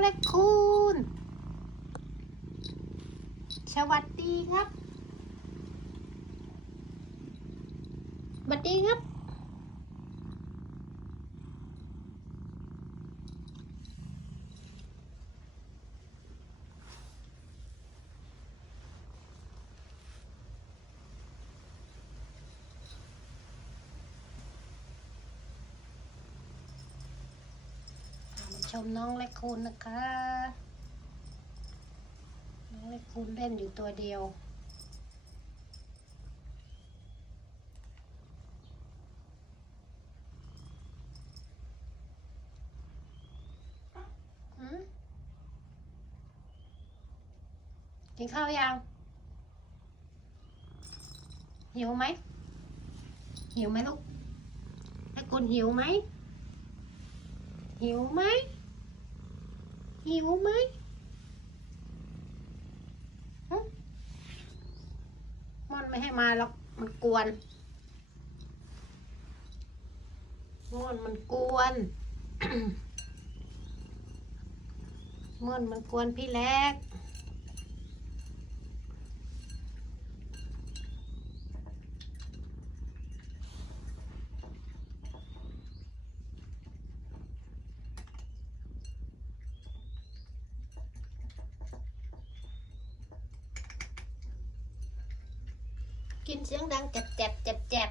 เล็กคุณสวัสดีครับ สวัสดีครับ มน้องเล็กคูณนะคะ น้องเล็กคูณเล่นอยู่ตัวเดียวหืมกินข้าวยัง หิวไหม หิวไหมลูกเล็กคูณหิวไหมหิวไหม หิวไหมมอนไม่ให้มาหรอก มันกวนม่อนมันกวนม่อนมันกวนพี่เล็ก กินเสียงดังเจ็บเจ็บเจ็บเจ็บ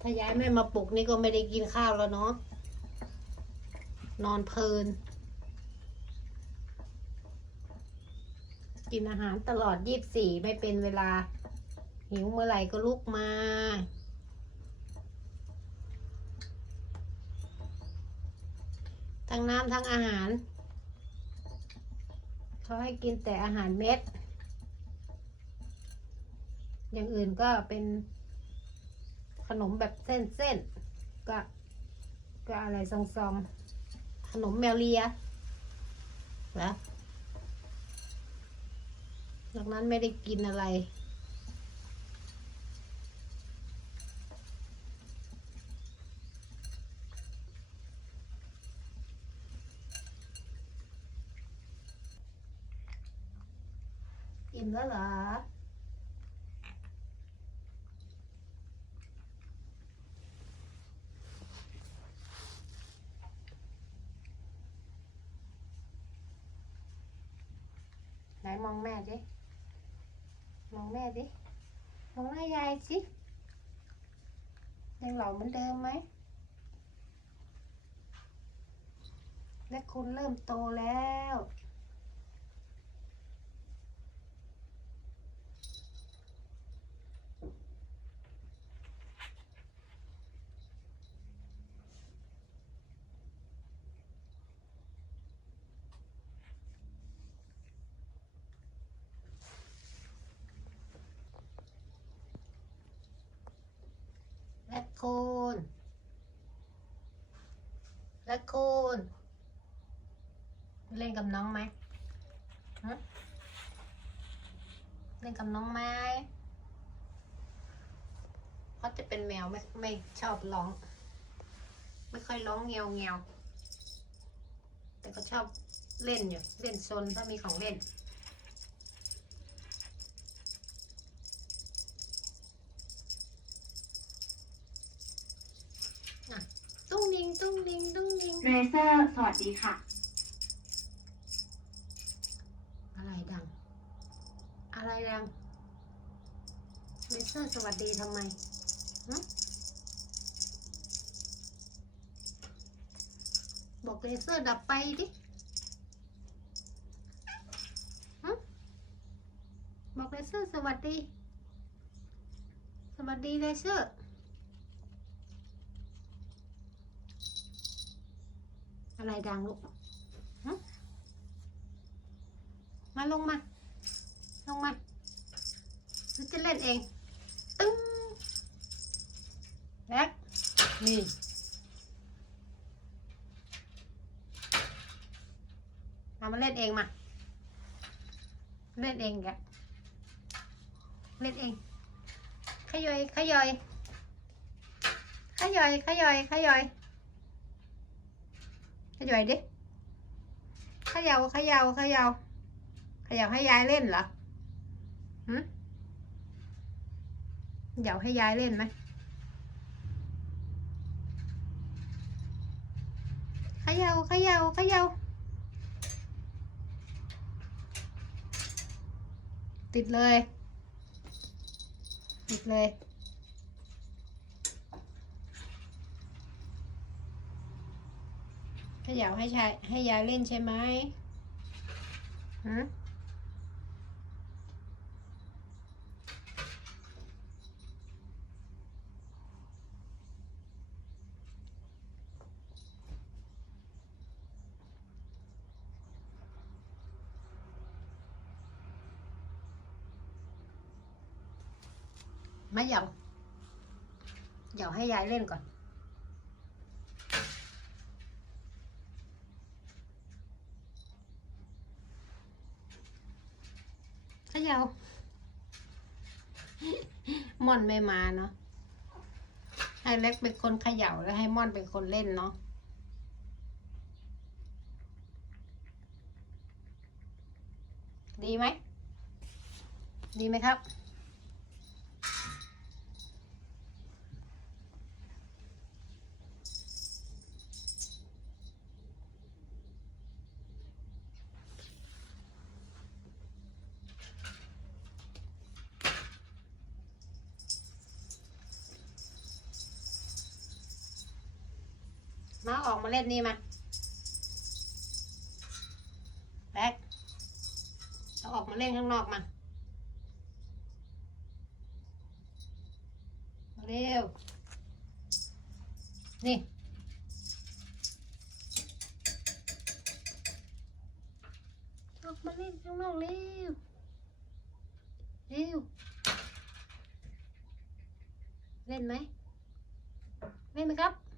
ถ้ายายไม่มาปลุกนี่ก็ไม่ได้กินข้าวแล้วเนาะ นอนเพลิน กินอาหารตลอดยี่บสี่ไม่เป็นเวลา หิวเมื่อไหร่ก็ลุกมา ทั้งน้ำทั้งอาหาร เขาให้กินแต่อาหารเม็ด อย่างอื่นก็เป็นขนมแบบเส้นๆ ก็ ก็อะไรซองๆ ขนมแมวเลียเหรอจากนั้นไม่ได้กินอะไร อิ่มแล้วเหรอไหนมองแม่ดิ มองแม่ดิ มองหน้ายายสิ ยังหล่อเหมือนเดิมไหม และคุณเริ่มโตแล้ว และคุณและคุณเล่น กับน้องไหมเล่นกับน้องไหมเขาจะเป็นแมวไม่ไม่ชอบร้อง ไม่ค่อยร้องเงียวเงียวแต่ก็ชอบเล่นอยู่ เล่นซนถ้ามีของเล่น ตุ้งดิงตุ้งดิงตุ้งดิง เรเซอร์ สวัสดีค่ะ อะไรดัง อะไรดังเลเซอร์สวัสดีทำไมบอกเลเซอร์ดับไปดิบอกเลเซอร์สวัสดี สวัสดีเลเซอร์อะไรดังลูกหึ มาลงมา ลงมาฉันจะเล่นเอง ตึ้งแล็กนี่เอามาเล่นเองมา เล่นเองแกเล่นเอง ขยอย ขยอย ขยอย ขยอย ขยอย ขยอยดิ ขยาเขยาเขยาเขยาให้ยายเล่นเหรอหืมเดี๋ยวให้ยายเล่นไหมขยาเขยาเขยาติดเลย ติดเลย ขยาให้ชายให้ยายเล่นใช่ไหมฮะ ม่เหยาเหยาให้ยายเล่นก่อนเขยาม่อนไม่มาเนาะ ให้เล็กเป็นคนเขย่าแล้วให้ม่อนเป็นคนเล่นเนาะดีไหม ดีไหมครับ ออกมาเล่นนี่มาแบ็คเอาออกมาเล่นข้างนอกมาเร็ว นี่ ออกมาเล่นข้างนอกเร็ว เร็ว เล่นไหม เล่นไหมครับ